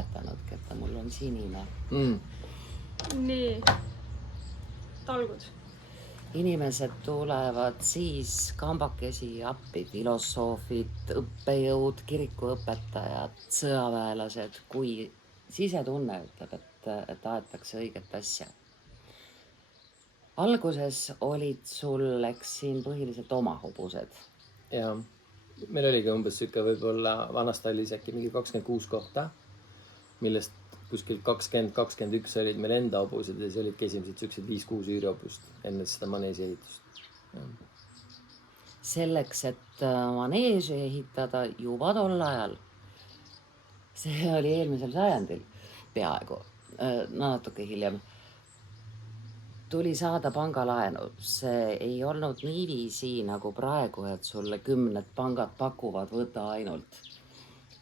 mäletanudki, et mul on sinine. Nii, talgud. Inimesed tulevad siis kambakesi appi, filosoofid, õppejõud, kirikuõpetajad, sõjaväelased, kui sisetunne ütleb, et aetakse õiget asja. Alguses olid sul, eks siin põhiliselt oma hobused. Ja meil oligi umbes süke võib-olla vanast tallis äkki mingi 26 kohta, millest kuskil 20-21 olid meil enda hobused ja siis olidki esimesed süksed 5-6 üürihobust enne seda maneesi ehitust. Ja. Selleks, et maneesi ehitada juba tol ajal, see oli eelmisel sajandil peaaegu, natuke hiljem, tuli saada pangalaenu. See ei olnud niiviisi nagu praegu, et sulle 10 pangad pakuvad, võta ainult.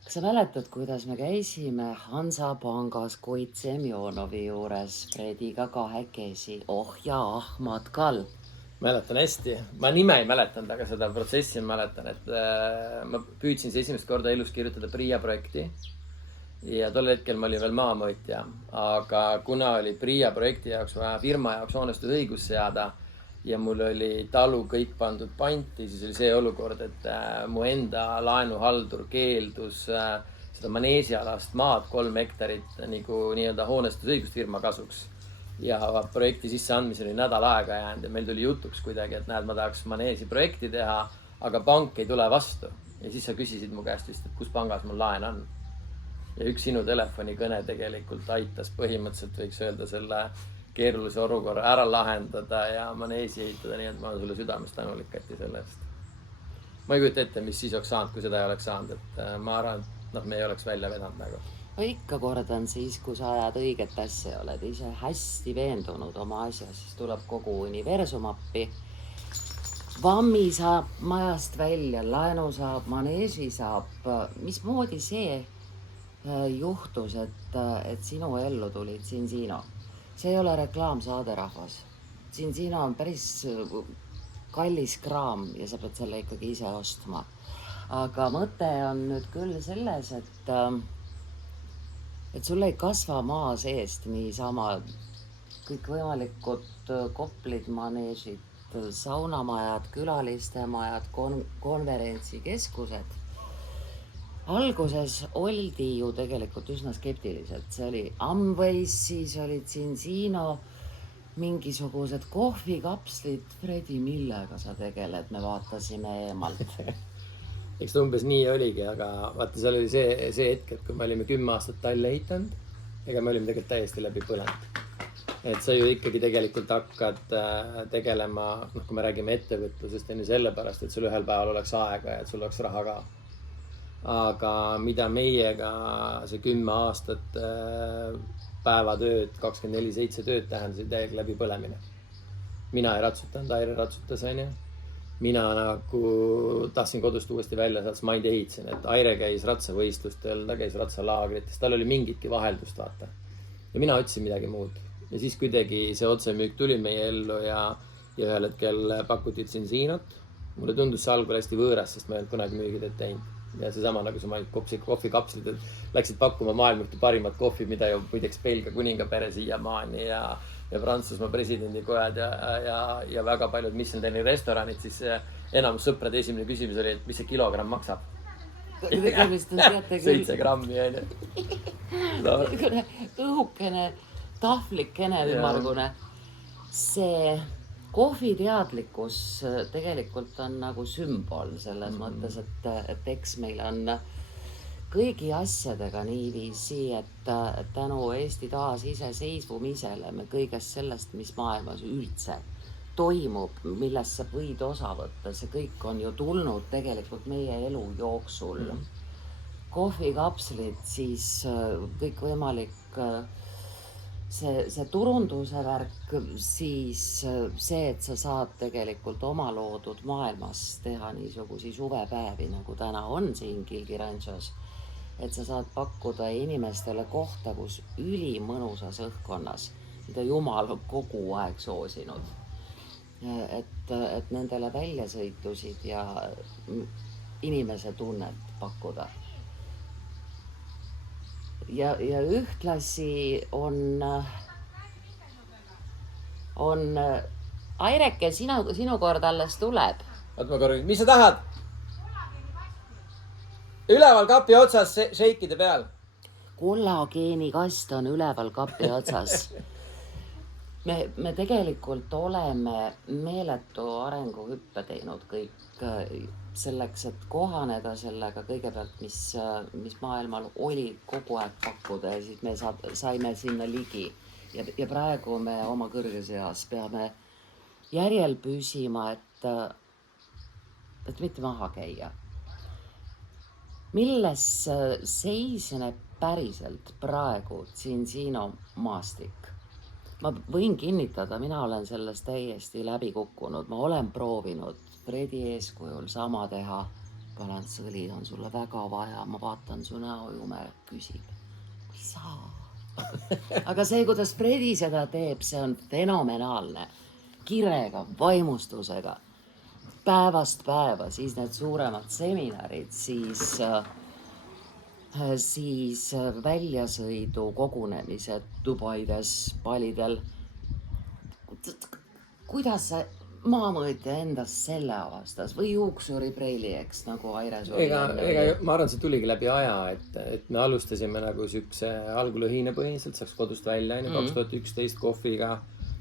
Kas sa mäletad, kuidas me käisime Hansapangas Koit Semjonovi juures Frediga kahekesi? Oh ja Ahmad Kall. Mäletan hästi. Ma nime ei mäletanud, aga seda protsessi mäletan, et ma püüdsin see esimest korda elus kirjutada PRIA projekti. Ja tol hetkel ma olin veel maamõõtja, aga kuna oli PRIA projekti jaoks vaja firma jaoks hoonestusõigus seada ja mul oli talu kõik pandud panti, siis oli see olukord, et mu enda laenuhaldur keeldus seda maneesialast maad 3 hektarit nagu nii-öelda hoonestusõigust firma kasuks. Ja projekti sisse andmisel oli nädal aega jäänud ja meil tuli jutuks kuidagi, et näed, ma tahaks maneesi projekti teha, aga pank ei tule vastu. Ja siis sa küsisid mu käest vist, et kus pangas mul laen on. Ja üks sinu telefonikõne tegelikult aitas põhimõtteliselt, võiks öelda, selle keerulise olukorra ära lahendada ja maneesi ehitada, nii et ma olen sulle südamest tänulik, Kati, selle eest. Ma ei kujuta ette, mis siis oleks saanud, kui seda ei oleks saanud, et ma arvan, et me ei oleks välja vedanud nagu. Ma ikka kordan siis, kui sa ajad õiget asja, oled ise hästi veendunud oma asja, siis tuleb kogu universum appi. Vammi saab majast välja, laenu saab, maneesi saab. Mismoodi see juhtus, et sinu ellu tulid Zinzino? See ei ole reklaamsaade, rahvas. Zinzino on päris kallis kraam ja sa pead selle ikkagi ise ostma. Aga mõte on nüüd küll selles, et sul ei kasva maa seest niisama kõikvõimalikud koplid, maneesid, saunamajad, külalistemajad, konverentsikeskused. Alguses oldi ju tegelikult üsna skeptiliselt. See oli Amways, siis olid Zinzino, mingisugused kohvikapslid. Fredi, millega sa tegeled? Me vaatasime eemalt. Eks ta umbes nii oligi, aga vaata, seal oli see hetk, et kui me olime 10 aastat talle ehitanud, ega me olime tegelikult täiesti läbi põlenud. Et sa ju ikkagi tegelikult hakkad tegelema, kui me räägime ettevõtlusest, on ju sellepärast, et sul ühel päeval oleks aega ja et sul oleks raha ka. Aga mida meiega see 10 aastat päevatööd, 24/7 tööd tähendasid täiega läbi põlemine. Mina ei ratsutanud, Aire ratsutas, on ju. Mina nagu tahtsin kodust uuesti välja saada, ma ei ehitasin, et Aire käis ratsavõistlustel, ta käis ratsalaagrites, tal oli mingitki vaheldust, vaata. Ja mina otsin midagi muud. Ja siis kuidagi see otsemüük tuli meie ellu ja ühel hetkel pakuti Zinzinot. Mulle tundus see algul hästi võõras, sest ma ei olnud kunagi müügitööd teinud. Ja see sama nagu sa mainid kohvikapslid, et läksid pakkuma maailma ühte parimat kohvi, mida ju muideks Belgia kuningapere siiamaani ja Prantsusmaa presidendikojad ja väga paljud Michelini restoranid, siis enamus sõprade esimene küsimus oli, et mis see kilogramm maksab? 7 grammi, on ju. Õhukene, tahvlikene ümmargune. See kohviteadlikkus tegelikult on nagu sümbol selles mõttes, et eks meil on kõigi asjadega niiviisi, et tänu Eesti taasiseseisvumisele me kõigest sellest, mis maailmas üldse toimub, millest sa võid osa võtta, see kõik on ju tulnud tegelikult meie elu jooksul. Kohvikapslid, siis kõikvõimalik see turunduse värk, siis see, et sa saad tegelikult oma loodud maailmas teha niisugusi suvepäevi, nagu täna on siin Gilgi Ranchos, et sa saad pakkuda inimestele kohta, kus ülimõnusas õhkkonnas, mida Jumal on kogu aeg soosinud, et nendele väljasõitusid ja inimese tunnet pakkuda. ja ühtlasi on Aireke, sinu kord alles tuleb. Oot ma korra, mis sa tahad? Üleval kapi otsas šeikide peal. Kollageenikast on üleval kapi otsas. Me tegelikult oleme meeletu arenguhüppe teinud kõik selleks, et kohaneda sellega kõigepealt, mis maailmal oli kogu aeg pakkuda ja siis me saime sinna ligi. Ja praegu me oma kõrges eas peame järjel püsima, et mitte maha käia. Milles seisneb päriselt praegu Tsinsino maastik? Ma võin kinnitada, mina olen sellest täiesti läbi kukkunud. Ma olen proovinud Fredi eeskujul sama teha. Balansõlid on sulle väga vaja. Ma vaatan su näojume, küsib. Kui saa? Aga see, kuidas Fredi seda teeb, see on fenomenaalne. Kirega, vaimustusega. Päevast päeva, siis need suuremad seminarid, siis väljasõidu kogunemised Dubaides, Palidel. Kuidas see maamõõtja endast selle avastas või juuksuripreili, eks, nagu Aires oli? Ega ma arvan, see tuligi läbi aja, et me alustasime nagu sükse algulõhine põhiliselt, saaks kodust välja 2011 kohviga.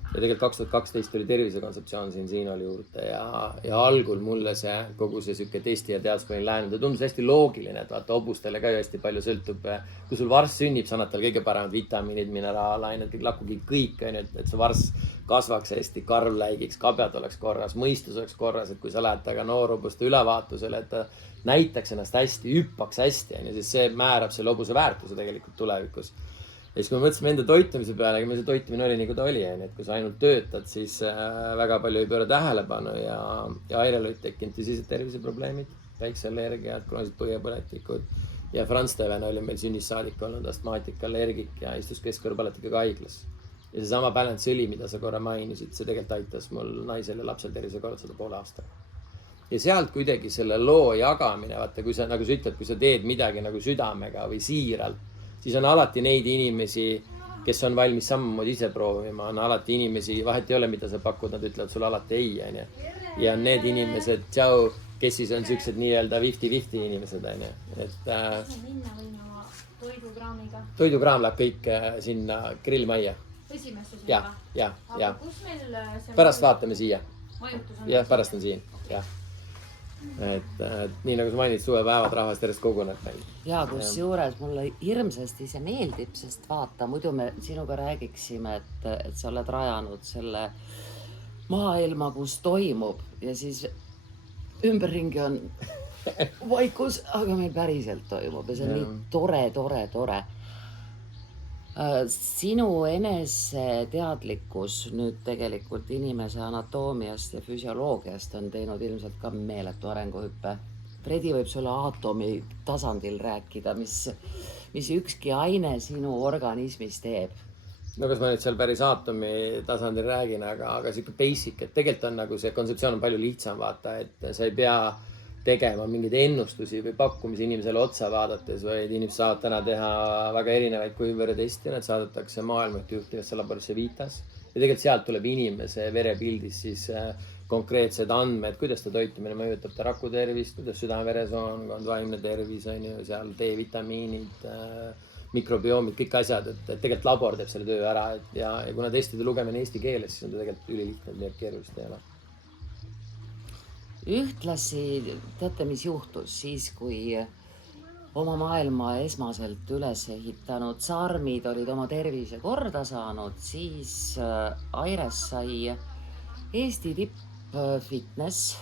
Ja tegelikult 2012 oli tervisekontseptsioon siin oli juurde ja algul mulle see kogu see süke testi ja teaduspõhine lähenemine tundus hästi loogiline, et vaata hobustele ka ju hästi palju sõltub, kui sul varss sünnib, sa annad tal kõige paremad vitamiinid, mineraalained, lakugi kõik, et see varss kasvaks hästi, karv läigiks, kabjad oleks korras, mõistus oleks korras, et kui sa lähed taga noorhobuste ülevaatusele, et ta näitaks ennast hästi, hüppaks hästi, siis see määrab selle hobuse väärtuse tegelikult tulevikus. Ja siis kui me mõtlesime enda toitumise peale, aga meil see toitumine oli nagu ta oli, et kui sa ainult töötad, siis väga palju ei pööra tähelepanu ja Airel olid tekkinud tõsised terviseprobleemid, päikseallergiad, kroonilised põhjapõletikud ja Franz Steven oli meil sünnist saadik olnud astmaatika, allergik ja istus keskkõrvpõletikuga haiglas. Ja see sama Balansõli, mida sa korra mainisid, see tegelikult aitas mul naisel ja lapsel tervise korraldada poole aastaga. Ja sealt kuidagi selle loo jagamine, vaata, kui sa, nagu sa ütled, kui sa teed midagi nagu südamega või siiralt, siis on alati neid inimesi, kes on valmis samamoodi ise proovima, on alati inimesi, vahet ei ole, mida sa pakud, nad ütlevad sulle alati ei, ja need inimesed, kes siis on siuksed nii-öelda 50-50 inimesed, et minna võin oma toidukraamiga. Toidukraam läheb kõik sinna grillmajja. Esimesse ja. Aga kus meil see pärast vaatame siia. Majutus on? Ja, pärast on siin, jah. Et nii nagu sa mainid, suvepäevad rahvast järjest koguneb meil. Ja kus juures mulle hirmsasti see meeldib, sest vaata, muidu me sinuga räägiksime, et sa oled rajanud selle maailma, kus toimub ja siis ümberringi on vaikus, aga meil päriselt toimub ja see on nii tore. Sinu eneseteadlikkus nüüd tegelikult inimese anatoomiast ja füsioloogiast on teinud ilmselt ka meeletu arenguhüppe. Fredi võib sulle aatomi tasandil rääkida, mis ükski aine sinu organismis teeb. No kas ma nüüd seal päris aatomi tasandil räägin, aga siuke basic, et tegelikult on nagu see kontseptsioon on palju lihtsam, vaata, et sa ei pea tegema mingeid ennustusi või pakkumisi inimesele otsa vaadates, vaid inimesed saavad täna teha väga erinevaid kuivvereteste, need saadetakse maailmalt juhtivasse laborisse Vitas ja tegelikult sealt tuleb inimese verepildis siis konkreetsed andmed, kuidas ta toitumine mõjutab ta rakutervist, kuidas südame-veresoonkond, vaimne tervis, seal D-vitamiinid, mikrobioomid, kõik asjad, et tegelikult labor teeb selle töö ära ja kuna testide lugemine eesti keeles, siis on ta tegelikult ülilihtne, midagi keerulist ei ole. Ühtlasi, teate, mis juhtus siis, kui oma maailma esmaselt üles ehitanud saarmid olid oma tervise korda saanud, siis Aires sai Eesti tipp-fitness.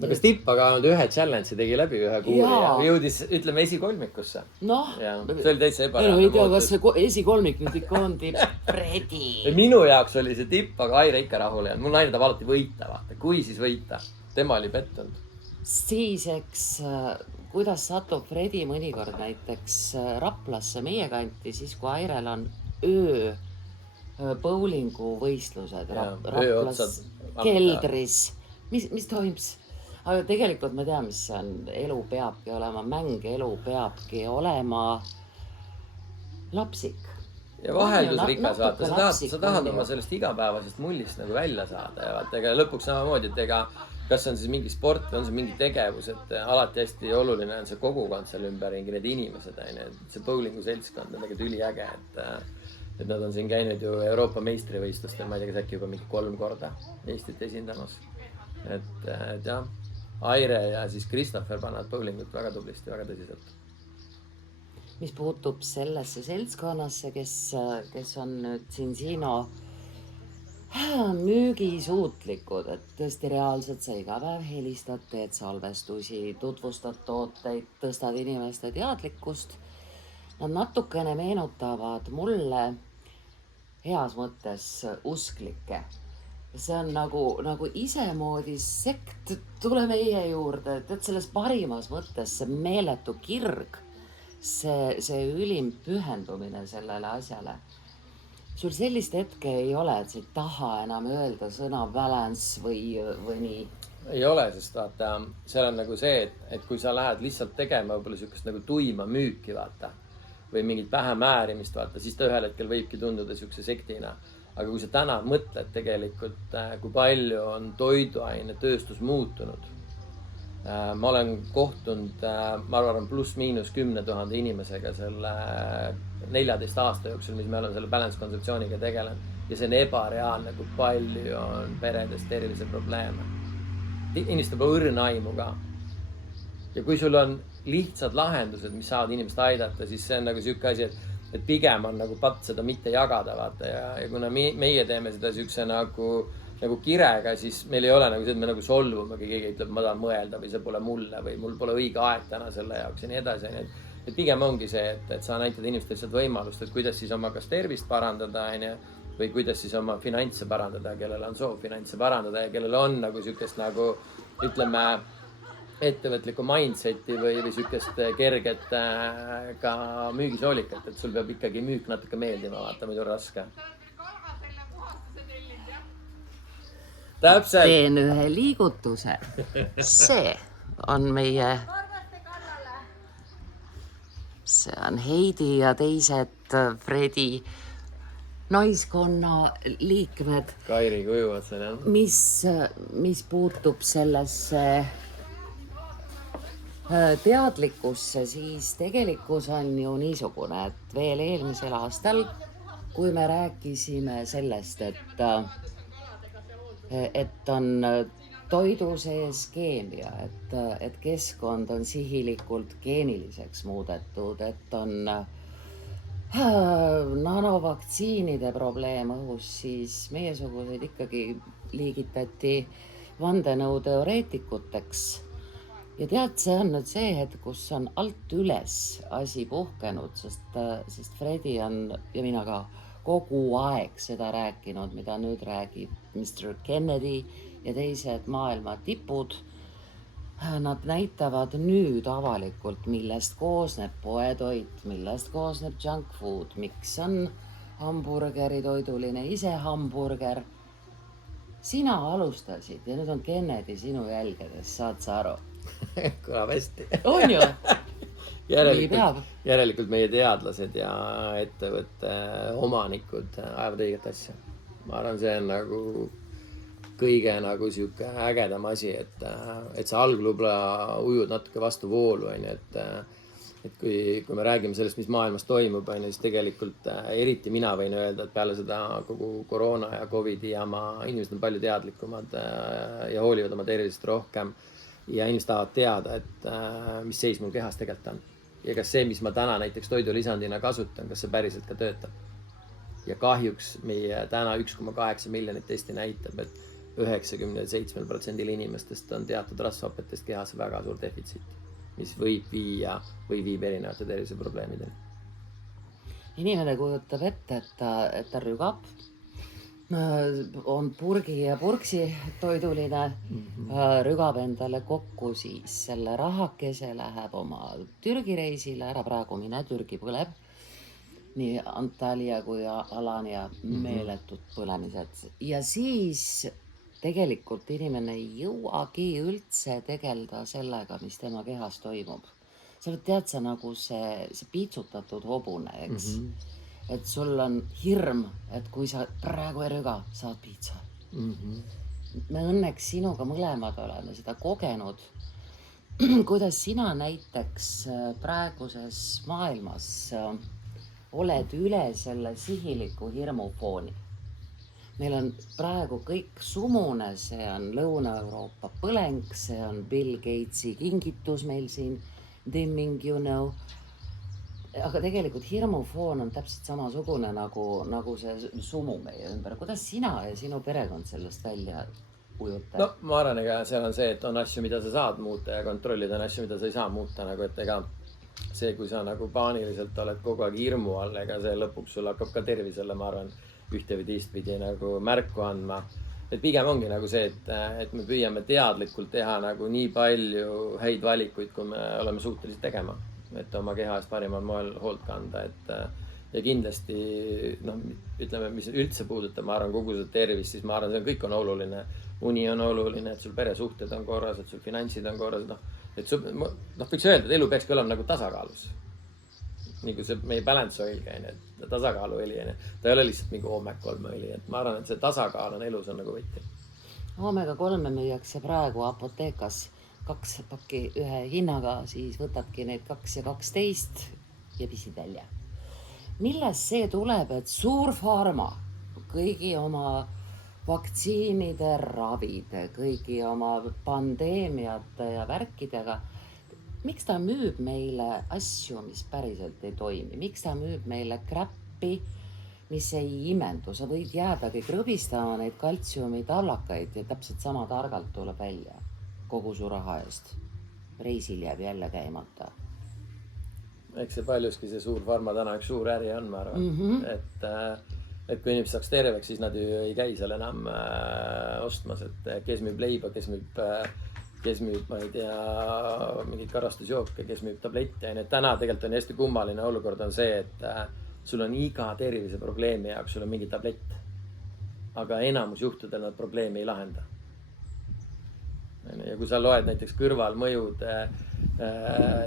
No kas tipp, aga ainult ühe challenge tegi läbi ühe kuu ja jõudis, ütleme, esikolmikusse. Noh, see oli täitsa ebareaalne. Ei tea, kas see esikolmik nüüd ikka on tipp. Fredi. Minu jaoks oli see tipp, aga Aire ikka rahule jäänud. Mul naine tahab alati võita, vaata. Kui siis võita? Tema oli pettunud. Siis, eks, kuidas satub Fredi mõnikord näiteks Raplasse meie kanti, siis kui Airel on bowlingu võistlused Raplas keldris. Mis toimus? Aga tegelikult ma tean, mis see on. Elu peabki olema mäng, elu peabki olema lapsik. ja vaheldusrikas, vaata, natuke sa tahad lapsik oma sellest igapäevasest mullist nagu välja saada ja vaata, ega lõpuks samamoodi, et ega kas on siis mingi sport või on see mingi tegevus, et alati hästi oluline on see kogukond seal ümberringi, need inimesed, see bowlingu seltskond on tegelikult üliäge, et nad on siin käinud ju Euroopa meistrivõistlustel, ma ei tea, kas äkki juba mingi 3 korda Eestit esindamas. Et jah, Aire ja siis Christopher panevad bowlingut väga tublisti, väga tõsiselt. Mis puutub sellesse seltskonnasse, kes on nüüd Cincino müügisuutlikud, et tõesti reaalselt sa iga päev helistad, teed salvestusi, tutvustad tooteid, tõstad inimeste teadlikkust. Nad natukene meenutavad mulle heas mõttes usklikke. See on nagu isemoodi sekt, tule meie juurde, et selles parimas mõttes see meeletu kirg, see ülim pühendumine sellele asjale. Sul sellist hetke ei ole, et sa ei taha enam öelda sõna balance või nii? Ei ole, sest vaata, seal on nagu see, et kui sa lähed lihtsalt tegema võib-olla sükest nagu tuima müüki, vaata, või mingit vähemäärimist, vaata, siis ta ühel hetkel võibki tunduda sükse sektina. Aga kui sa täna mõtled tegelikult, kui palju on toiduainetööstus muutunud, ma olen kohtunud, ma arvan, pluss-miinus 10 000 inimesega selle 14 aasta jooksul, mis me oleme selle balance kontseptsiooniga tegelenud ja see on ebareaalne, kui palju on peredes terviseprobleeme. Inimestel pole õrna aimu ka. Ja kui sul on lihtsad lahendused, mis saavad inimest aidata, siis see on nagu siuke asi, et pigem on nagu patt seda mitte jagada, vaata, ja kuna meie teeme seda siukse nagu kirega, siis meil ei ole nagu see, et me nagu solvume, keegi ütleb, ma tahan mõelda või see pole mulle või mul pole õige aeg täna selle jaoks ja nii edasi. Et pigem ongi see, et sa näitad inimestele lihtsalt võimalust, et kuidas siis oma kas tervist parandada, või kuidas siis oma finantse parandada, kellel on soov finantse parandada ja kellel on nagu sükest nagu, ütleme, ettevõtlikku mindseti või sükest kerget ka müügisoolikat, et sul peab ikkagi müük natuke meeldima, vaata, muidu raske. Täpselt. Teen ühe liigutuse. See on see on Heidi ja teised Fredi naiskonna liikmed. Kairi kujuvad seal, jah. Mis puutub sellesse teadlikkusse, siis tegelikkus on ju niisugune, et veel eelmisel aastal, kui me rääkisime sellest, et on toidu sees keemia, et keskkond on sihilikult geeniliseks muudetud, et on nanovaktsiinide probleem õhus, siis meiesuguseid ikkagi liigitati vandenõuteoreetikuteks. Ja tead, see on nüüd see hetk, kus on alt üles asi puhkenud, sest Fredi on ja mina ka kogu aeg seda rääkinud, mida nüüd räägib Mr. Kennedy ja teised maailma tipud. Nad näitavad nüüd avalikult, millest koosneb poetoit, millest koosneb junk food, miks on hamburgeri toiduline ise hamburger. Sina alustasid ja nüüd on Kennedy sinu jälgedes, saad sa aru? Kõlab hästi. On ju? Järelikult meie teadlased ja ettevõtte omanikud ajavad õiget asja. Ma arvan, see on nagu kõige nagu siuke ägedam asi, et sa algul ujud natuke vastu voolu, et kui me räägime sellest, mis maailmas toimub, siis tegelikult eriti mina võin öelda, et peale seda kogu koroona ja Covidi jama inimesed on palju teadlikumad ja hoolivad oma tervisest rohkem ja inimesed tahavad teada, et mis seis mul kehas tegelikult on. Ja kas see, mis ma täna näiteks toidulisandina kasutan, kas see päriselt ka töötab. Ja kahjuks meie täna 1,8 miljonit testi näitab, et 97% inimestest on teatud rasvhapetest kehas väga suur defitsiit, mis võib viib erinevate terviseprobleemideni. Inimene kujutab ette, et ta rügab, on purgi ja purksi toiduline, rügab endale kokku siis selle rahakese, läheb oma Türgi reisile, ära praegu mine, Türgi põleb. Nii Antalya kui Alania meeletud põlemised. Ja siis tegelikult inimene ei jõuagi üldse tegelda sellega, mis tema kehas toimub. sa tead sa nagu see piitsutatud hobune, eks? Et sul on hirm, et kui sa praegu ei rüga, saad piitsa. Me õnneks sinuga mõlemad oleme seda kogenud. Kuidas sina näiteks praeguses maailmas oled üle selle sihiliku hirmufooni? Meil on praegu kõik sumune, see on Lõuna-Euroopa põleng, see on Bill Gatesi kingitus meil siin, dimming, you know. Aga tegelikult hirmufoon on täpselt samasugune nagu see sumu meie ümber. Kuidas sina ja sinu perekond sellest välja ujute? No ma arvan, ega seal on see, et on asju, mida sa saad muuta ja kontrollida on asju, mida sa ei saa muuta. Nagu, et ega see, kui sa nagu paaniliselt oled kogu aeg hirmu all, ega see lõpuks sul hakkab ka tervisele, ma arvan, ühte või teistpidi nagu märku andma. Et pigem ongi nagu see, et me püüame teadlikult teha nagu nii palju häid valikuid, kui me oleme suutelised tegema. Et oma keha eest parimal moel hoolt kanda. Ja kindlasti, ütleme, mis üldse puudutab, ma arvan, kogu see tervis, siis ma arvan, see kõik on oluline. Uni on oluline, et sul peresuhted on korras, et sul finantsid on korras. Võiks öelda, et elu peakski olema nagu tasakaalus. Nagu see meie balance oil, tasakaalu õli. Ta ei ole lihtsalt mingi omega-3 õli. Ma arvan, et see tasakaal on elus on nagu võti. Omega-3 müüakse praegu apoteekas 2 pakki ühe hinnaga, siis võtadki neid 2 ja 12 ja pisid välja. Milles see tuleb, et suur farma kõigi oma vaktsiinide, ravide, kõigi oma pandeemiate ja värkidega, miks ta müüb meile asju, mis päriselt ei toimi? Miks ta müüb meile kräppi, mis ei imendu? Sa võid jäädagi krõbistama neid kaltsiumitallakaid ja täpselt sama targalt tuleb välja kogu su raha eest. Reisil jääb jälle käimata. Eks see paljuski see suur farma täna üks suur äri on, ma arvan. Et kui inimesed saaks terveks, siis nad ju ei käi seal enam ostmas, et kes müüb leiba, kes müüb, ma ei tea, mingid karastusjooke, kes müüb tablette. Täna tegelikult on hästi kummaline olukord on see, et sul on iga tervise probleemi jaoks, sul on mingi tablett. Aga enamus juhtudel nad probleemi ei lahenda. Ja kui sa loed näiteks kõrvalmõjud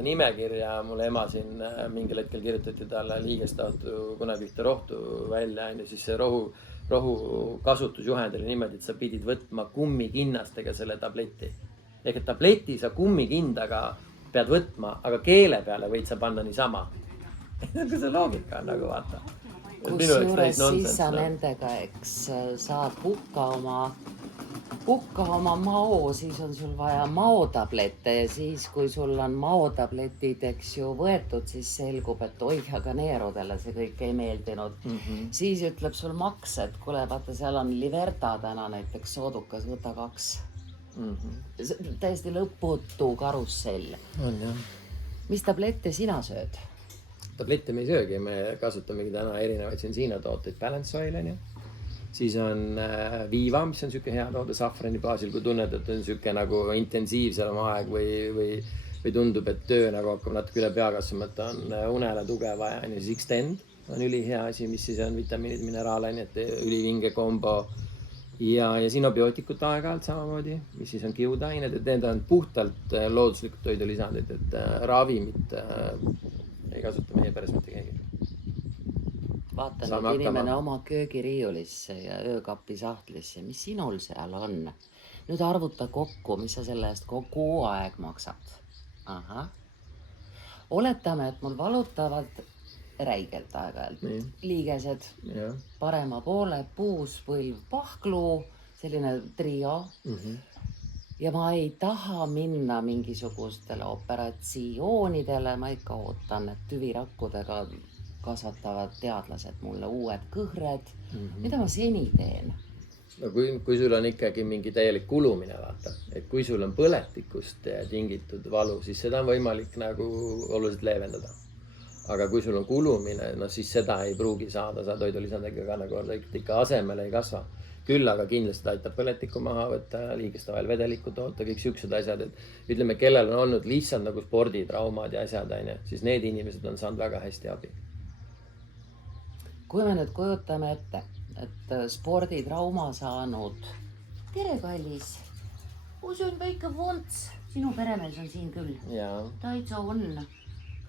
nimekirja, mul ema siin mingil hetkel kirjutati talle liigestahtu kunagi ühte rohtu välja, siis see rohu kasutusjuhend oli niimoodi, et sa pidid võtma kummikinnastega selle tableti. Ehk et tableti sa kummikindaga pead võtma, aga keele peale võid sa panna niisama. Kui see loogika on nagu vaata. Kusjuures siis sa nendega, eks saad hukka oma mao, siis on sul vaja maotablette ja siis, kui sul on maotabletid, eks ju, võetud, siis selgub, et oih, aga neerudele see kõik ei meeldinud. Siis ütleb sul maks, et kuule, vaata, seal on Liberta täna näiteks soodukas, võta 2. Täiesti lõputu karussell. On jah. Mis tablette sina sööd? Tablette me ei söögi, me kasutamegi täna erinevaid sensiinatooteid, balance oil on ju. Siis on viiva, mis on süke hea toode safrani baasil, kui tunned, et on süke nagu intensiivsem aeg või tundub, et töö nagu hakkab natuke üle pea kasvama, et on unele tugeva ja siis Extend on üli hea asi, mis siis on vitamiinid, mineraalained, ülivinge kombo ja sinobiootikut aeg-ajalt samamoodi, mis siis on kiudained, et need on puhtalt looduslikud toidulisandid, et ravimit ei kasuta meie peres mitte keegi. Vaata nüüd inimene oma köögiriiulisse ja öökapi sahtlisse, mis sinul seal on. Nüüd arvuta kokku, mis sa selle eest kogu aeg maksad. Aha. Oletame, et mul valutavad räigelt aeg-ajalt. Liigesed, parema poole, puus, põlv, pahklu, selline trio. Ja ma ei taha minna mingisugustele operatsioonidele, ma ikka ootan, et tüvirakkudega kasvatavad teadlased mulle uued kõhred. Mida ma seni teen? No kui sul on ikkagi mingi täielik kulumine, vaata, et kui sul on põletikust tingitud valu, siis seda on võimalik nagu oluliselt leevendada. Aga kui sul on kulumine, no siis seda ei pruugi saada, sa toidulisandega ka nagu ikka asemele ei kasva. Küll aga kindlasti aitab põletikku maha võtta, liigesta vahel vedelikku toota, kõik siuksed asjad, et ütleme, kellel on olnud lihtsalt nagu sporditraumad ja asjad, siis need inimesed on saanud väga hästi abi. Kui me nüüd kujutame ette, et sporditrauma saanud, tere kallis, see on väike vonts, sinu peremees on siin küll, täitsa on.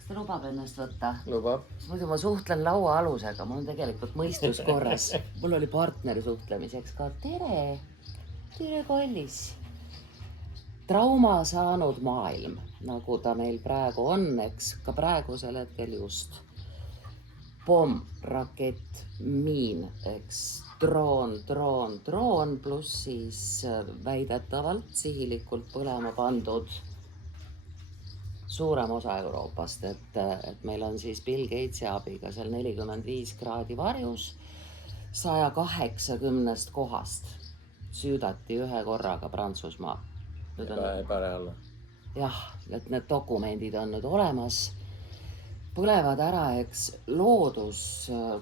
ta lubab ennast võtta? Lubab. Muidu ma suhtlen lauaalusega, mul on tegelikult mõistus korras. Mul oli partneri suhtlemiseks ka. Tere kallis. Trauma saanud maailm, nagu ta meil praegu on, eks ka praegusel hetkel just. Pomm, rakett, miin, eks droon, pluss siis väidetavalt sihilikult põlema pandud suurem osa Euroopast, et meil on siis Bill Gatesi abiga seal 45 kraadi varjus 180 kohast süüdati ühe korraga Prantsusmaa. Ebareaalne. Jah, et need dokumendid on nüüd olemas. Põlevad ära, eks, loodus,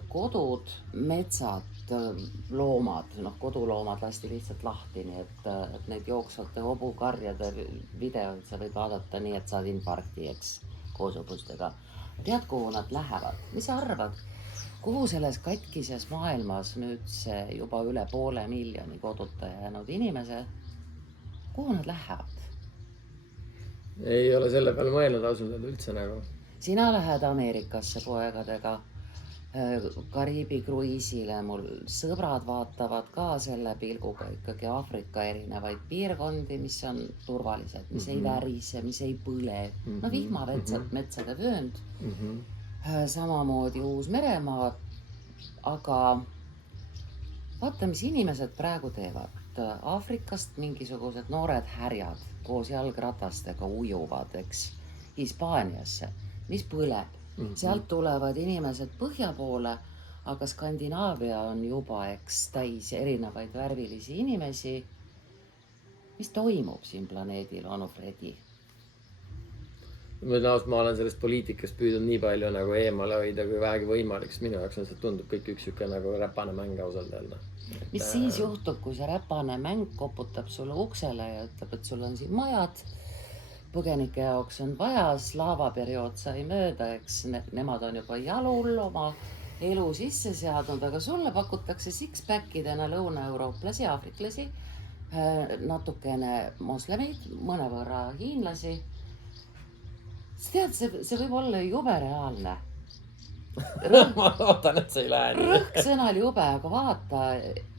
kodud, metsad, loomad, koduloomad lasti lihtsalt lahti, nii et neid jooksvate hobukarjade videoid sa võid vaadata nii, et saad infarkti, eks, koosupustega. Tead, kuhu nad lähevad? Mis sa arvad? Kuhu selles katkises maailmas nüüd see juba üle 500 000 koduta jäänud inimese, kuhu nad lähevad? Ei ole selle peale mõelnud ausalt üldse nagu. Sina lähed Ameerikasse poegadega Kariibi kruiisile, mul sõbrad vaatavad ka selle pilguga ikkagi Aafrika erinevaid piirkondi, mis on turvalised, mis ei värise, mis ei põle. No vihmametsade vöönd, samamoodi Uus-Meremaa, aga vaata, mis inimesed praegu teevad. Aafrikast mingisugused noored härjad koos jalgratastega ujuvad, eks, Hispaaniasse, mis põleb. Sealt tulevad inimesed põhja poole, aga Skandinaavia on juba, eks, täis erinevaid värvilisi inimesi. Mis toimub siin planeedil, onu Fredi? Ma olen sellest poliitikast püüdnud nii palju nagu eemale hoida, kui vähegi võimalik, sest minu jaoks on see tundub kõik üks siuke nagu räpane mäng ausalt öelda. Mis siis juhtub, kui see räpane mäng koputab sulle uksele ja ütleb, et sul on siin majad, põgenike jaoks on vaja, slaavaperiood sai mööda, eks nemad on juba jalul oma elu sisse seadnud, aga sulle pakutakse six-packidena lõuna-eurooplasi, aafriklasi, natukene moslemid, mõnevõrra hiinlasi. Tead, see võib olla jube reaalne. Ma loodan, et see ei lähe nii. Rõhk sõnal jube, aga vaata,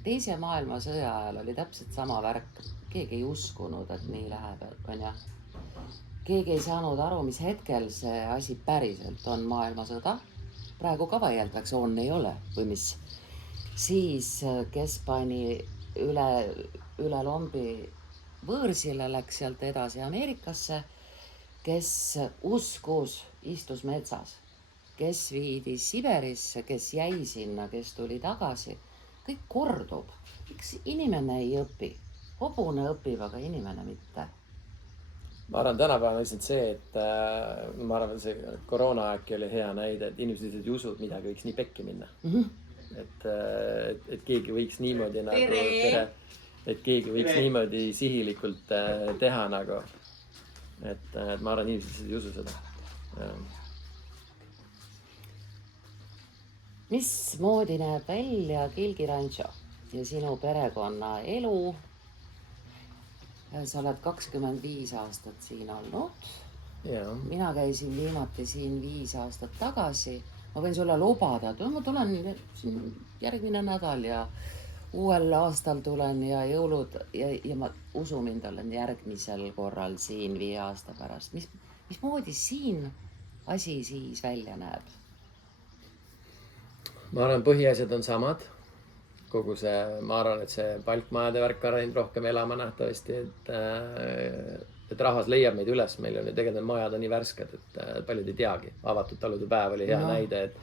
teise maailmasõja ajal oli täpselt sama värk. Keegi ei uskunud, et nii läheb, on jah. Keegi ei saanud aru, mis hetkel see asi päriselt on maailmasõda. Praegu ka vaieldakse, on, ei ole või mis. Siis, kes pani üle lombi võõrsile, läks sealt edasi Ameerikasse, kes uskus, istus metsas, kes viidi Siberisse, kes jäi sinna, kes tuli tagasi. Kõik kordub. Miks inimene ei õpi? Hobune õpib, aga inimene mitte. Ma arvan, tänapäeval lihtsalt see, et ma arvan, see koroona aeg oli hea näide, et inimesed lihtsalt ei usu, et midagi võiks nii pekki minna. Et keegi võiks niimoodi nagu, et keegi võiks niimoodi sihilikult teha nagu. Et ma arvan, inimesed ei usu seda. Mismoodi näeb välja Gilgi Rancho ja sinu perekonna elu? Sa oled 25 aastat siin olnud. Mina käisin viimati siin 5 aastat tagasi. Ma võin sulle lubada, et ma tulen järgmine nädal ja uuel aastal tulen ja jõulud ja ma usu mind olen järgmisel korral siin 5 aasta pärast. Mismoodi siin asi siis välja näeb? Ma arvan, põhiasjad on samad. Kogu see, ma arvan, et see palkmajade värk on läinud rohkem elama nähtavasti, et rahvas leiab meid üles. Meil on ju tegelikult majad on nii värsked, et paljud ei teagi. Avatud talude päev oli hea näide, et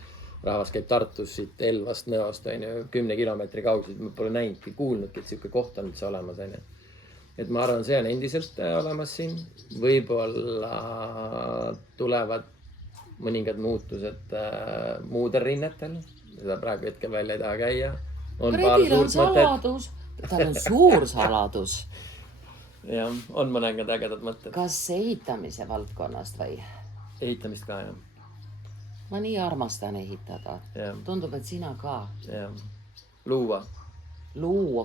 rahvas käib Tartus siit Elvast, Nõost, 10 kilomeetri kauguselt. Ma pole näinudki, kuulnudki, et siuke koht on üldse olemas. Et ma arvan, see on endiselt olemas siin. Võib-olla tulevad mõningad muutused muudel rinnetel. Seda praegu hetkel välja ei taha käia. Fredil on saladus. Tal on suur saladus. Jah, on mõningad ägedad mõtted. Kas ehitamise valdkonnast või? Ehitamist ka, jah. Ma nii armastan ehitada. Tundub, et sina ka. Luua,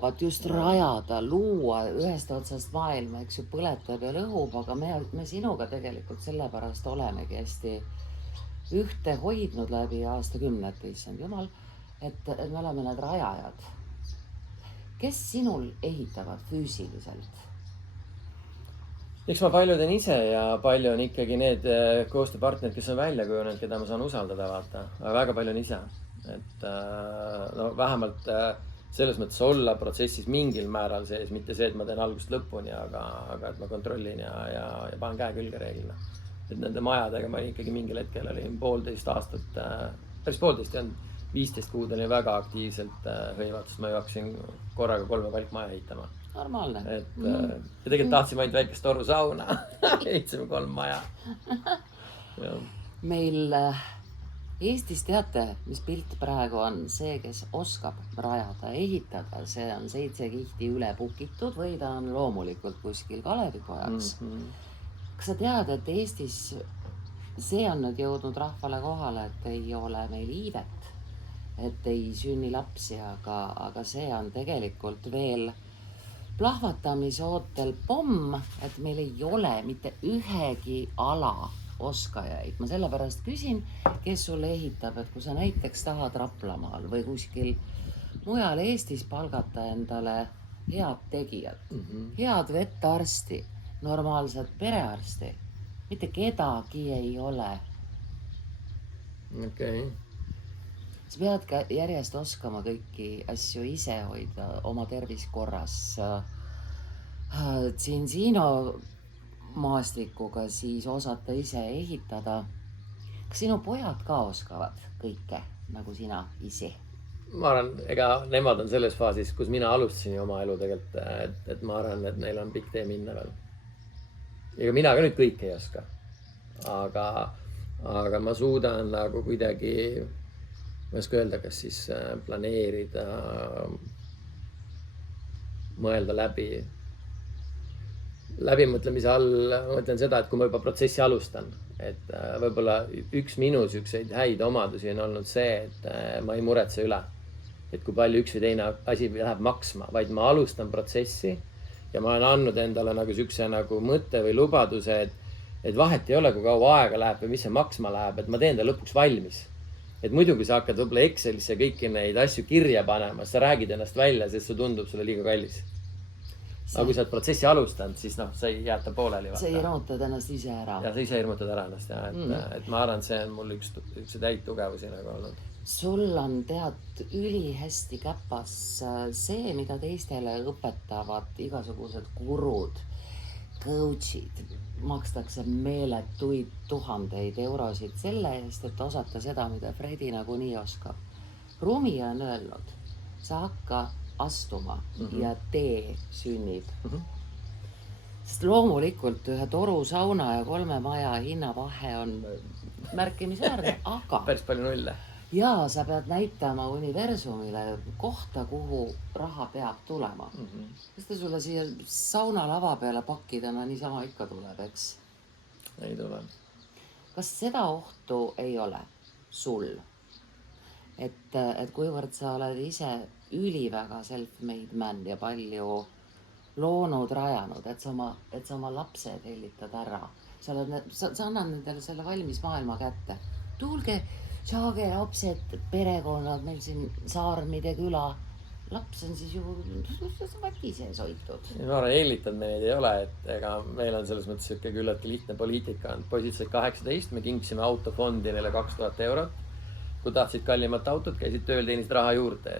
vaat just rajada, luua ühest otsast maailma, eks ju, põletab ja lõhub, aga me sinuga tegelikult sellepärast olemegi hästi ühte hoidnud läbi aastakümnete, issand jumal, et me oleme need rajajad. Kes sinul ehitavad füüsiliselt? Eks ma palju teen ise ja palju on ikkagi need koostööpartnerid, kes on välja kujunenud, keda ma saan usaldada, vaata. Aga väga palju on ise. Et no vähemalt selles mõttes olla protsessis mingil määral sees, mitte see, et ma teen algust lõpuni, aga et ma kontrollin ja panen käe külge reeglina. Et nende majadega ma ikkagi mingil hetkel olin 1,5 aastat, päris 1,5 ja 15 kuud olin väga aktiivselt hõivatud, sest ma jooksin korraga 3 palkmaja ehitama. Normaalne. Et ja tegelikult tahtsime ainult väikest toru sauna. Ehtsime 3 maja. Ja. Meil Eestis teate, mis pilt praegu on see, kes oskab rajada, ehitada, see on 7 kihti üle pukitud või ta on loomulikult kuskil Kalevipojaks. Kas sa tead, et Eestis see on nüüd jõudnud rahvale kohale, et ei ole meil iivet, et ei sünni lapsi, aga see on tegelikult veel plahvatamisootel pomm, et meil ei ole mitte ühegi ala oskajaid. Ma sellepärast küsin, kes sulle ehitab, et kui sa näiteks tahad Raplamaal või kuskil mujal Eestis palgata endale head tegijat, head vetarsti, normaalset perearsti, mitte kedagi ei ole. Okei. Sa pead ka järjest oskama kõiki asju ise hoida, oma tervis korras. Tsinsino maastikuga siis osata ise ehitada. Kas sinu pojad ka oskavad kõike nagu sina ise? Ma arvan, ega nemad on selles faasis, kus mina alustasin oma elu tegelikult, et ma arvan, et neil on pikk tee minna veel. Ega mina ka nüüd kõik ei oska. Aga ma suudan nagu kuidagi, ma ei oska öelda, kas siis planeerida, mõelda läbi. Läbimõtlemise all mõtlen seda, et kui ma juba protsessi alustan, et võib-olla üks minu sükseid häid omadusi on olnud see, et ma ei muretse üle, et kui palju üks või teine asi läheb maksma, vaid ma alustan protsessi ja ma olen andnud endale nagu sükse nagu mõtte või lubaduse, et vahet ei ole, kui kaua aega läheb või mis see maksma läheb, et ma teen ta lõpuks valmis. Et muidu, kui sa hakkad võib-olla Excelisse kõiki neid asju kirja panema, sa räägid ennast välja, sest see tundub sulle liiga kallis. Aga kui sa oled protsessi alustanud, siis sa ei jäeta pooleli. Sa hirmutad ennast ise ära. Ja sa ise hirmutad ära ennast. Et ma arvan, see on mul üks täit tugevusi nagu olnud. Sul on tead ülihästi käpas see, mida teistele õpetavad igasugused gurud, coachid. Makstakse meeletuid 1000 eurosid selle eest, et osata seda, mida Fredi nagunii oskab. Rumi on öelnud, sa hakka astuma ja tee sünnib. Sest loomulikult ühe toru sauna ja 3 maja hinnavahe on märkimisväärne, aga päris palju nulle. Ja sa pead näitama universumile kohta, kuhu raha peab tulema. Kas ta sulle siia sauna lava peale pakkidena niisama ikka tuleb, eks? Ei tule. Kas seda ohtu ei ole sul? Et kuivõrd sa oled ise üliväga self-made man ja palju loonud, rajanud, et sa oma lapsed hellitad ära. Sa annad nendele selle valmis maailma kätte. Tulge, saage lapsed, perekonnad, meil siin Saarmide küla. Laps on siis ju vati sees hoitud. Ma arvan, hellitad me neid ei ole, et ega meil on selles mõttes ikka küllaltki lihtne poliitika. Poisid said 18, me kingsime autofondi neile 2000 eurot. Kui tahtsid kallimat autot, käisid tööl, teenisid raha juurde.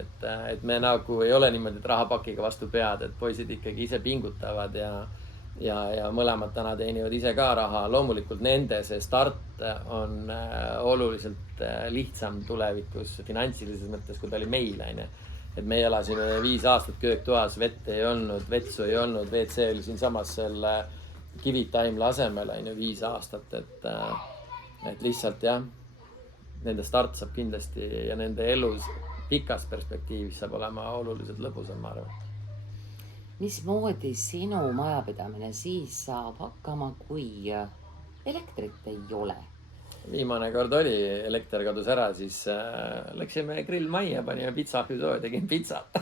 Et me nagu ei ole niimoodi, et rahapakiga vastu pead, et poisid ikkagi ise pingutavad ja mõlemad täna teenivad ise ka raha. Loomulikult nende see start on oluliselt lihtsam tulevikus finantsilises mõttes, kui ta oli meil. Et me elasime 5 aastat kööktoas, vett ei olnud, vetsu ei olnud, WC oli siin samas selle kivitaimla asemel 5 aastat. Et lihtsalt jah, nende start saab kindlasti ja nende elus pikas perspektiivis saab olema oluliselt lõbusam, ma arvan. Mismoodi sinu majapidamine siis saab hakkama, kui elektrit ei ole? Viimane kord oli, elekter kadus ära, siis läksime grillmajja, panime pitsaahju sooja, tegin pitsat.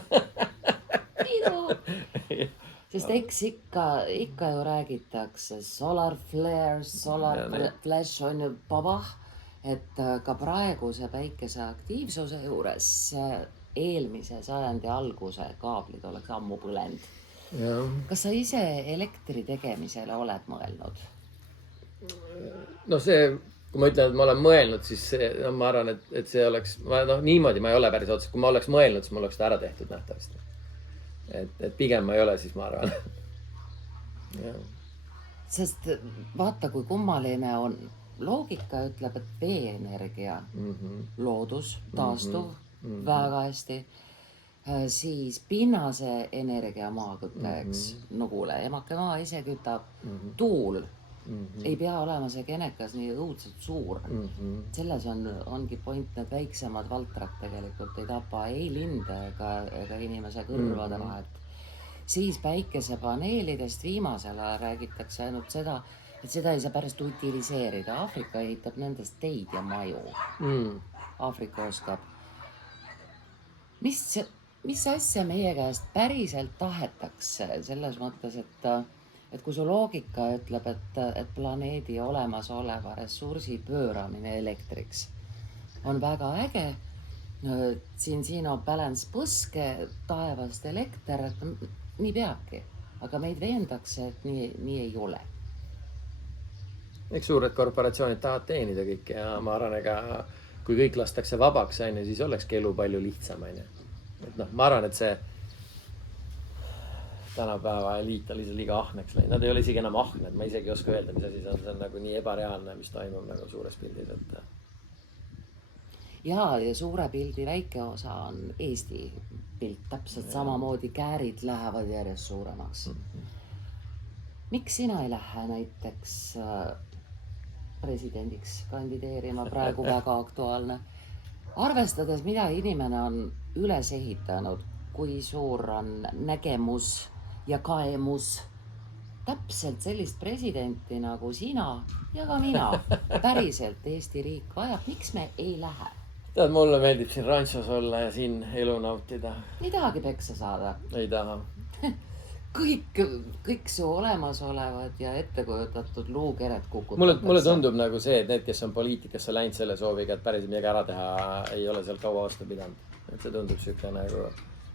Sest eks ikka ju räägitakse solar flare, solar flash on ju babah. et ka praeguse päikese aktiivsuse juures eelmise sajandi alguse kaablid oleks ammu põlenud. Kas sa ise elektri tegemisele oled mõelnud? No see, kui ma ütlen, et ma olen mõelnud, siis see, no, ma arvan, et see oleks, niimoodi ma ei ole päris otseselt, kui ma oleks mõelnud, siis ma oleks seda ära tehtud nähtavasti. Et pigem ma ei ole, siis ma arvan. Sest vaata, kui kummaline on. Loogika ütleb, et veeenergia, loodus, taastuv, väga hästi. Siis pinnase energia maaküte, eks, nugule. Emake maa ise kütab tuul. Ei pea olema see genekas nii õudselt suur. Selles ongi point, need väiksemad valtrad tegelikult ei tapa ei linde ega inimese kõrvade vahet. Siis päikesepaneelidest viimasel ajal räägitakse ainult seda, et seda ei saa pärast utiliseerida. Aafrika ehitab nendest teid ja maju. Aafrika oskab. Mis asja meie käest päriselt tahetakse selles mõttes, et kui su loogika ütleb, et planeedi olemasoleva ressursi pööramine elektriks on väga äge, siin on balance põske, taevast elekter, et nii peabki, aga meid veendakse, et nii ei ole. Eks suured korporatsioonid tahavad teenida kõik ja ma arvan, ega kui kõik lastakse vabaks, siis olekski elu palju lihtsam. Et noh, ma arvan, et see tänapäeva eliit oli liiga ahneks läinud. Nad ei ole isegi enam ahned, ma isegi ei oska öelda, mis asi see on. See on nagu nii ebareaalne, mis toimub nagu suures pildis. Ja suure pildi väike osa on Eesti pilt. Täpselt samamoodi käärid lähevad järjest suuremaks. Miks sina ei lähe näiteks presidendiks kandideerima, praegu väga aktuaalne? Arvestades, mida inimene on üles ehitanud, kui suur on nägemus ja kaemus, täpselt sellist presidenti nagu sina ja ka mina päriselt Eesti riik vajab. Miks me ei lähe? Tead, mulle meeldib siin ranchos olla ja siin elu nautida. Ei tahagi peksa saada? Ei taha. Kõik su olemasolevad ja ettekujutatud luukered kukutatakse. Mulle tundub nagu see, et need, kes on poliitikasse läinud selle sooviga, et päris midagi ära teha, ei ole seal kaua vastu pidanud. Et see tundub siuke nagu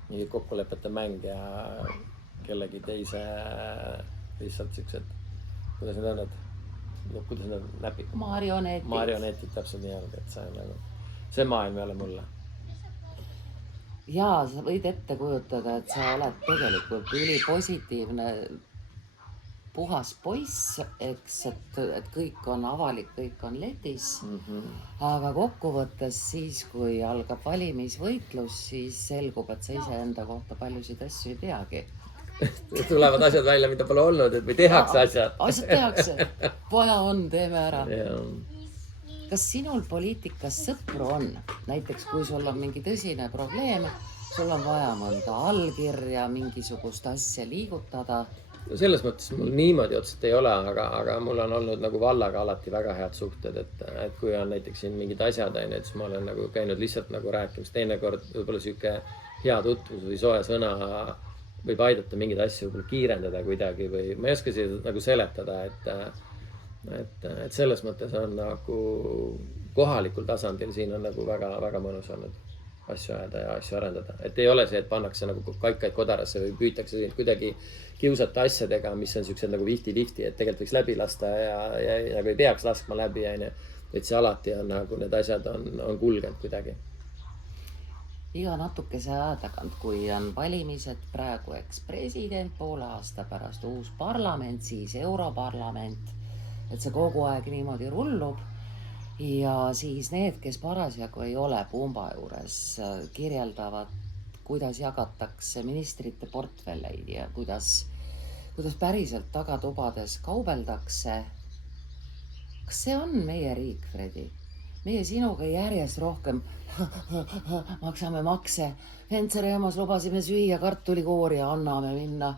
nii kokkulepete mäng ja kellegi teise lihtsalt siuksed, kuidas need on, kuidas need näpid? Marionetid täpselt nii olnud, et see on nagu, see maailm ei ole mulle. Ja sa võid ette kujutada, et sa oled tegelikult ülipositiivne puhas poiss, eks, et kõik on avalik, kõik on letis. Aga kokkuvõttes siis, kui algab valimisvõitlus, siis selgub, et sa iseenda kohta paljusid asju ei teagi. Tulevad asjad välja, mida pole olnud, et või tehakse asjad. Asjad tehakse. Vaja on, teeme ära. Kas sinul poliitikas sõpru on? Näiteks, kui sul on mingi tõsine probleem, sul on vaja mõnda allkirja, mingisugust asja liigutada. No selles mõttes mul niimoodi otseselt ei ole, aga mul on olnud nagu vallaga alati väga head suhted, et kui on näiteks siin mingid asjad, siis ma olen nagu käinud lihtsalt nagu rääkimas. Teinekord võib-olla siuke hea tutvus või soe sõna võib aidata mingeid asju võib-olla kiirendada kuidagi või ma ei oska seda nagu seletada, et selles mõttes on nagu kohalikul tasandil siin on nagu väga, väga mõnus olnud asju ajada ja asju arendada. Et ei ole see, et pannakse nagu kaikaid kodarasse või püütakse kuidagi kiusata asjadega, mis on siuksed nagu 50-50, et tegelikult võiks läbi lasta ja nagu ei peaks laskma läbi, et see alati on nagu need asjad on kulgenud kuidagi. Iga natukese aja tagant, kui on valimised praegu ekspresident, poole aasta pärast uus parlament, siis Europarlament, et see kogu aeg niimoodi rullub ja siis need, kes parasjagu ei ole pumba juures, kirjeldavad, kuidas jagatakse ministrite portfelleid ja kuidas päriselt tagatubades kaubeldakse. Kas see on meie riik, Fredi? Meie sinuga järjest rohkem maksame makse. Ventsere jamas lubasime süüa kartulikoori ja anname minna.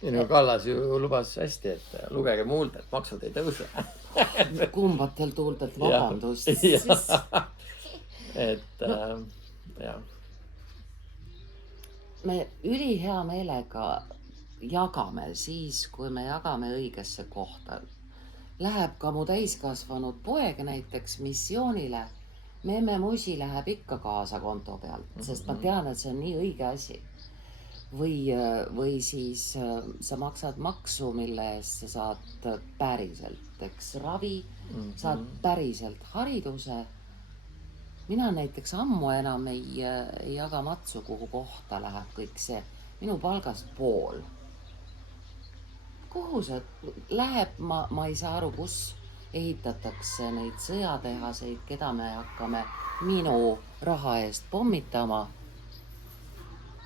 Minu Kallas ju lubas hästi, et lugege muult, et maksud ei tõuse. Kumbatelt tuultelt vabandust. Et jah. Me ülihea meelega jagame siis, kui me jagame õigesse kohta. läheb ka mu täiskasvanud poeg näiteks missioonile, memme musi läheb ikka kaasa konto pealt, sest ma tean, et see on nii õige asi. Või siis sa maksad maksu, mille eest sa saad päriselt, eks, ravi, saad päriselt hariduse. Mina näiteks ammu enam ei jaga matsu, kuhu kohta läheb kõik see. Minu palgast pool. Kuhu see läheb, ma ei saa aru, kus ehitatakse neid sõjatehaseid, keda me hakkame minu raha eest pommitama.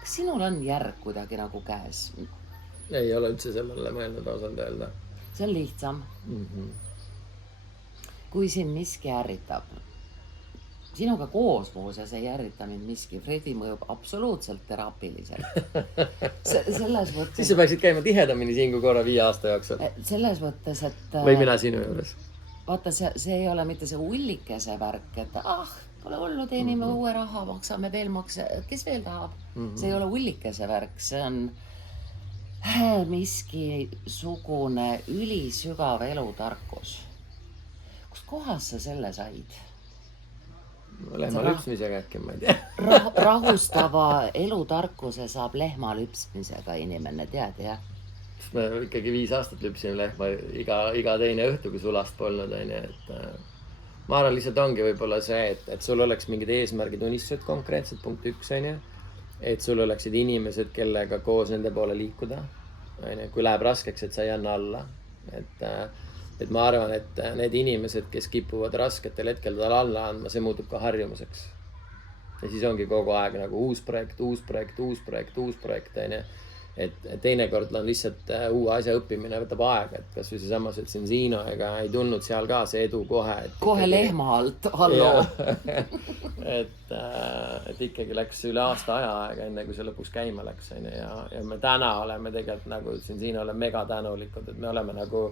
Kas sinul on järg kuidagi nagu käes? Ei ole üldse sellele mõelnud osanud öelda. See on lihtsam. Kui siin miski ärritab, sinuga koos muuseas ei ärrita mind miski, Fredi mõjub absoluutselt teraapiliselt. Selles mõttes... Siis sa peaksid käima tihedamini siin kui korra 5 aasta jooksul. Selles mõttes, et... Või mina sinu juures. Vaata, see ei ole mitte see ullikese värk, et pole hullu, teenime uue raha, maksame veel makse, kes veel tahab? See ei ole ullikese värk, see on miski sugune ülisügav elutarkus. Kust kohas sa selle said? Lehma lüpsmisega äkki, ma ei tea. Rahustava elutarkuse saab lehma lüpsmisega inimene, tead, jah? Me ikkagi 5 aastat lüpsime lehma iga teine õhtu, kui sulast polnud, et ma arvan, lihtsalt ongi võib-olla see, et sul oleks mingid eesmärgid, unistused konkreetselt, punkt 1, et sul oleksid inimesed, kellega koos nende poole liikuda, kui läheb raskeks, et sa ei anna alla, et ma arvan, et need inimesed, kes kipuvad rasketel hetkel tal alla andma, see muutub ka harjumuseks. Ja siis ongi kogu aeg nagu uus projekt, et teinekord on lihtsalt uue asja õppimine võtab aega, et kas või see samas, et siin Siino ega ei tulnud seal ka see edu kohe. Kohe lehma alt, hallo. et ikkagi läks üle aasta aega, enne kui see lõpuks käima läks. Ja me täna oleme tegelikult nagu siin Siino oleme mega tänulikud, et me oleme nagu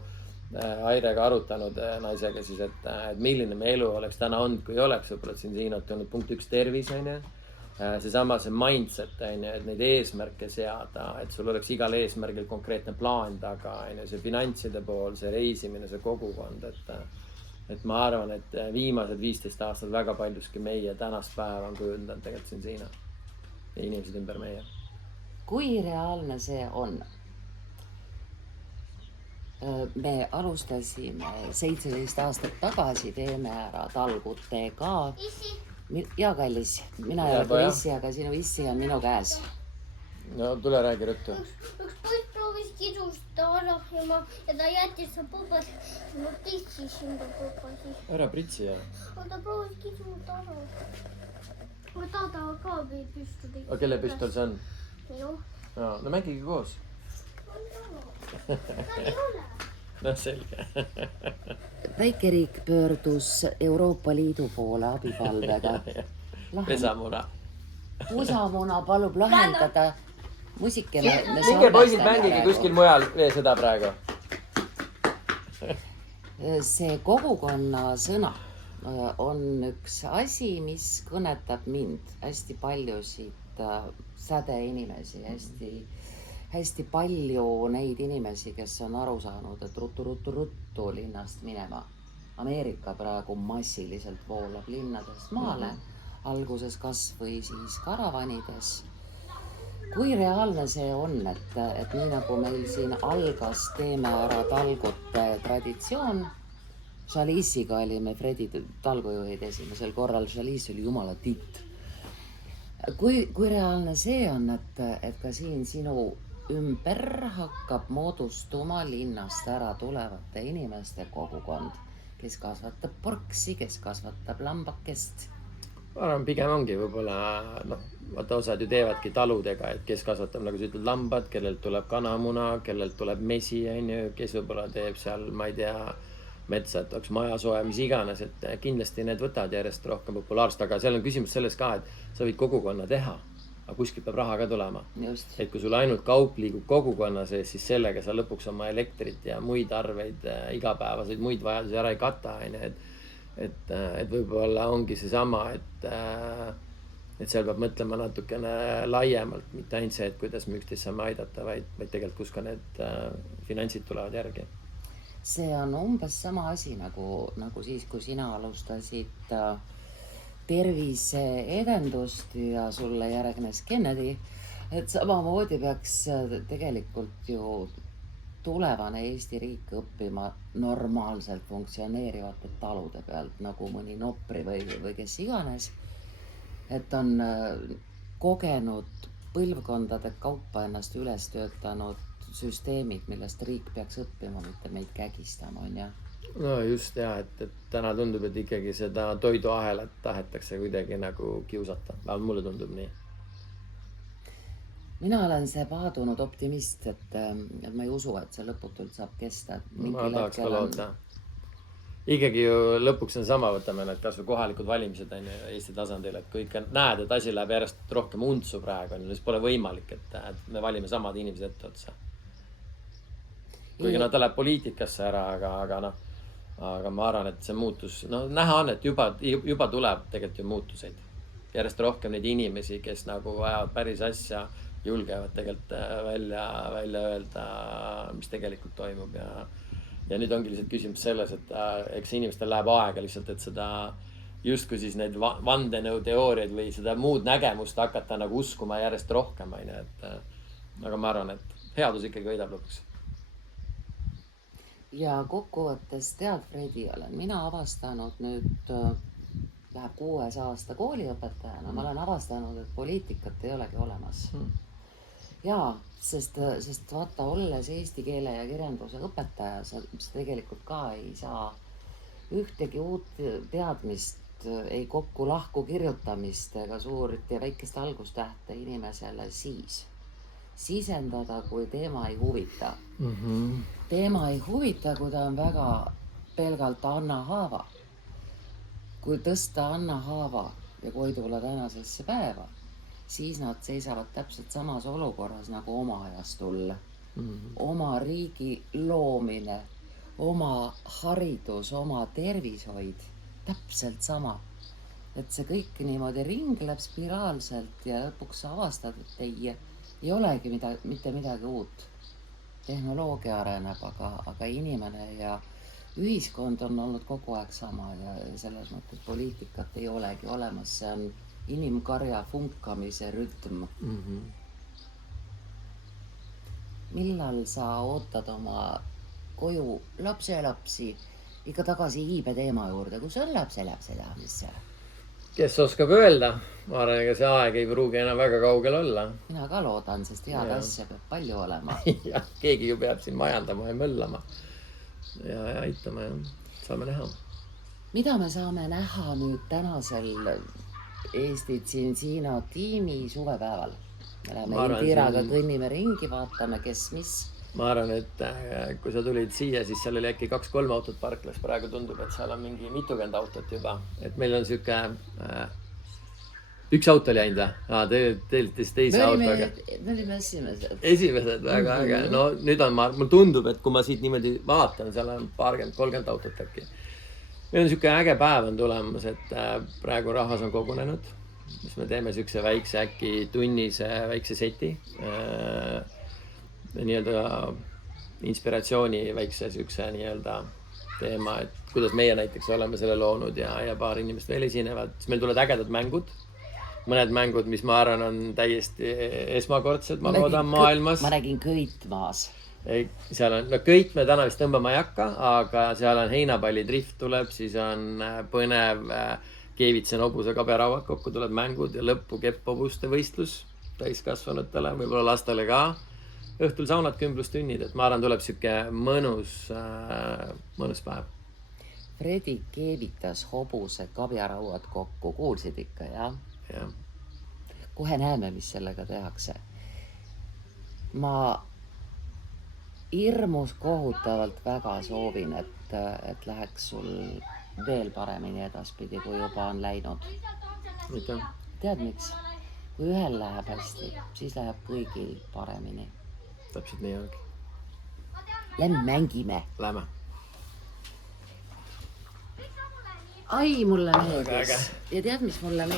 Airega arutanud naisega siis, et milline me elu oleks täna olnud, kui oleks võib-olla siin Siinot olnud punkt 1 tervis, seesama see mindset, et neid eesmärke seada, et sul oleks igal eesmärgil konkreetne plaan taga, see finantside pool, see reisimine, see kogukond, et ma arvan, et viimased 15 aastat väga paljuski meie tänast päeva on kujundanud tegelikult siin Siina ja inimesed ümber meie. Kui reaalne see on? Me alustasime 17 aastat tagasi, teeme ära talgutega. Ja kallis, mina ei ole issi, aga sinu issi on minu käes. No tule räägi rõttu. Üks poiss proovis kisusta ära ja ta jättis sa põbas. Ma pritsis enda põbasi. Ära pritsi ja. Ta proovis kisusta ära. Ma tahan ka püstu tegema. Aga kelle püstol see on? Minu. No mängige koos. Ta ei ole. No selge. Väikeriik pöördus Euroopa Liidu poole abipalvega. Pesamuna. Pusamuna palub lahendada. Musikene. Minge poisid mängige kuskil mujal seda praegu. See kogukonna sõna on üks asi, mis kõnetab mind hästi paljusid sädeinimesi, hästi palju neid inimesi, kes on aru saanud, et ruttu linnast minema. Ameerika praegu massiliselt voolab linnadest maale, alguses kas või siis karavanides. Kui reaalne see on, et nii nagu meil siin algas teeme ära talgute traditsioon, Chalice'iga olime Fredi talgujuhid esimesel korral, Chalice oli jumala titt. Kui reaalne see on, et ka siin sinu ümber hakkab moodustuma linnast ära tulevate inimeste kogukond, kes kasvatab porksi, kes kasvatab lambakest? Ma arvan, pigem ongi võib-olla, vaata osad ju teevadki taludega, et kes kasvatab, nagu sa ütled, lambad, kellelt tuleb kanamuna, kellelt tuleb mesi, kes võib-olla teeb seal, ma ei tea, metsa, et oleks majasoe, mis iganes, et kindlasti need võtavad järjest rohkem populaarsust, aga seal on küsimus selles ka, et sa võid kogukonna teha, aga kuskilt peab raha ka tulema. Just. Et kui sul ainult kaup liigub kogukonna sees, siis sellega sa lõpuks oma elektrit ja muid arveid, igapäevaseid muid vajadusi ära ei kata, et võib-olla ongi see sama, et seal peab mõtlema natukene laiemalt, mitte ainult see, et kuidas me üksteist saame aidata, vaid tegelikult kus ka need finantsid tulevad järgi. see on umbes sama asi nagu siis, kui sina alustasid terviseedendust ja sulle järgnes Kennedy. Et samamoodi peaks tegelikult ju tulevane Eesti riik õppima normaalselt funktsioneerivate talude pealt, nagu mõni Nopri või kes iganes. Et on kogenud põlvkondade kaupa ennast üles töötanud süsteemid, millest riik peaks õppima, mitte meid kägistama, on ja? No just jah, et täna tundub, et ikkagi seda toiduahelat tahetakse kuidagi nagu kiusata. Mulle tundub nii. Mina olen see paadunud optimist, et ma ei usu, et see lõputult saab kesta. Ma tahaks ka loota. Ikkagi ju lõpuks on sama, võtame need kasvu kohalikud valimised on ju Eesti tasandil, et kui ikka näed, et asi läheb järjest rohkem untsu praegu, siis pole võimalik, et me valime samad inimesed ette otsa. Kuigi ta läheb poliitikasse ära, aga ma arvan, et see muutus, näha on, et juba tuleb tegelikult ju muutuseid. Järjest rohkem neid inimesi, kes nagu ajavad päris asja, julgevad tegelikult välja öelda, mis tegelikult toimub ja nüüd ongi lihtsalt küsimus selles, et eks inimestel läheb aega lihtsalt, et seda justkui siis neid vandenõuteooriaid või seda muud nägemust hakata nagu uskuma järjest rohkem, aga ma arvan, et headus ikkagi võidab lõpuks. Ja kokkuvõttes tead, Fredi, olen mina avastanud nüüd läheb 6. aasta kooliõpetajana, ma olen avastanud, et poliitikat ei olegi olemas. Jaa, sest vaata, olles eesti keele ja kirjanduse õpetaja, sa tegelikult ka ei saa ühtegi uut teadmist, ei kokku lahku kirjutamist ega suurt ja väikest algustähte inimesele sisendada, kui teema ei huvita. Teema ei huvita, kui ta on väga pelgalt Anna Haava. Kui tõsta Anna Haava ja Koidula tänasesse päeva, siis nad seisavad täpselt samas olukorras nagu oma ajastul. Oma riigi loomine, oma haridus, oma tervishoid, täpselt sama. Et see kõik niimoodi ringleb spiraalselt ja lõpuks avastad, et ei olegi mitte midagi uut. Tehnoloogia areneb, aga inimene ja ühiskond on olnud kogu aeg sama ja selles mõttes poliitikat ei olegi olemas, see on inimkarja funkamise rütm. Millal sa ootad oma koju lapselapsi ikka tagasi iibe teema juurde, kus on lapselapsed, mis see? Kes oskab öelda? Ma arvan, ega see aeg ei pruugi enam väga kaugel olla. Mina ka loodan, sest head asja peab palju olema. Ja, keegi ju peab siin majandama ja möllama ja aitama ja saame näha. Mida me saame näha nüüd tänasel Eesti Tsinsina tiimi suvepäeval? Me läheme Indiraga kõnnime ringi, vaatame, kes mis. Ma arvan, et kui sa tulid siia, siis seal oli äkki 2-3 autot parklas. Praegu tundub, et seal on mingi 20 autot juba. Et meil on siuke... Üks auto oli ainda. Teilt teise autoga. Me olime esimesed. Esimesed, väga äge. No nüüd on mul tundub, et kui ma siit niimoodi vaatan, seal on 30 autot äkki. Meil on siuke äge päev on tulemas, et praegu rahvas on kogunenud. Mis me teeme siukse väikse äkki tunnise väikse seti. Nii-öelda inspiratsiooni väikse siukse nii-öelda teema, et kuidas meie näiteks oleme selle loonud ja paar inimest veel esinevad. Siis meil tulevad ägedad mängud. Mõned mängud, mis ma arvan on täiesti esmakordsed, ma loodan maailmas. Ma nägin köitmaas. Seal on, köit me täna vist tõmbama ei hakka, aga seal on heinapalli drift tuleb, siis on põnev keevitsen hobuse kaberauad, kokku tuleb mängud ja lõppu kepphobuste võistlus täiskasvanutele, võib-olla lastele ka. Õhtul saunad, kümblustunnid, et ma arvan, tuleb siuke mõnus päev. Fredi keevitas hobuse kabjarauad kokku, kuulsid ikka, jah? Ja. Kohe näeme, mis sellega tehakse. Ma hirmus kohutavalt väga soovin, et läheks sul veel paremini edaspidi, kui juba on läinud. Mida? Tead miks? Kui ühel läheb hästi, siis läheb kõigil paremini. Täpselt nii ongi. Lähme mängime. Lähme. Ai, mulle meeldis. Ja tead, mis mulle meeldis?